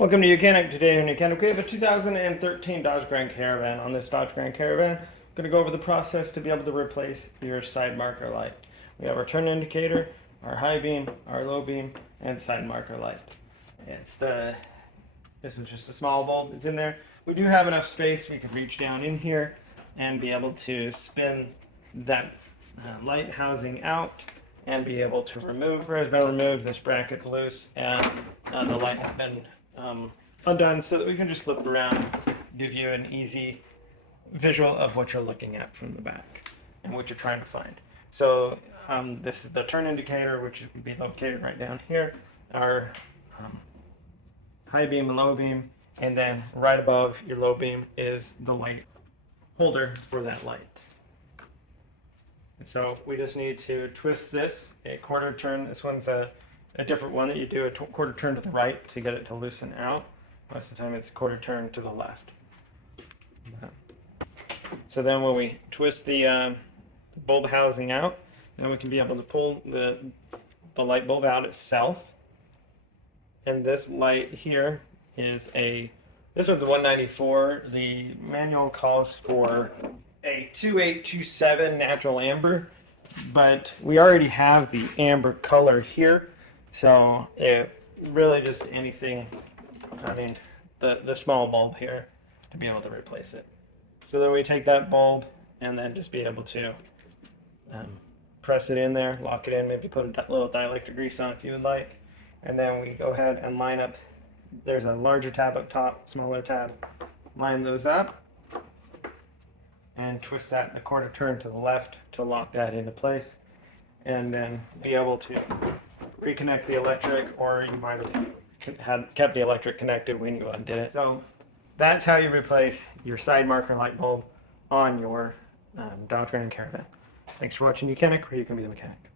Welcome to YOUCANIC. Today on YOUCANIC we have a 2013 Dodge Grand Caravan. On this Dodge Grand Caravan, I'm going to go over the process to be able to replace your side marker light. We have our turn indicator, our high beam, our low beam, and side marker light. This is just a small bulb that's in there. We do have enough space we can reach down in here and be able to spin that light housing out and be able to remove. Where it's been removed, this bracket's loose and the light has been undone, so that we can just flip it around, give you an easy visual of what you're looking at from the back and what you're trying to find. So this is the turn indicator, which would be located right down here, our high beam and low beam, and then right above your low beam is the light holder for that light. And so we just need to twist this a quarter turn. This one's a different one that you do a quarter turn to the right to get it to loosen out. Most of the time it's a quarter turn to the left. So then when we twist the bulb housing out, then we can be able to pull the light bulb out itself. And this light here is this one's a 194. The manual calls for a 2827 natural amber, but we already have the amber color here. So it really just anything, the small bulb here to be able to replace it. So then we take that bulb and then just be able to press it in there, lock it in, maybe put a little dielectric grease on if you would like. And then we go ahead and line up, there's a larger tab up top, smaller tab, line those up and twist that a quarter turn to the left to lock that into place. And then be able to reconnect the electric, or you might have kept the electric connected when you undid it. So that's how you replace your side marker light bulb on your Dodge Grand Caravan. Thanks for watching YOUCANIC, where you can be the mechanic.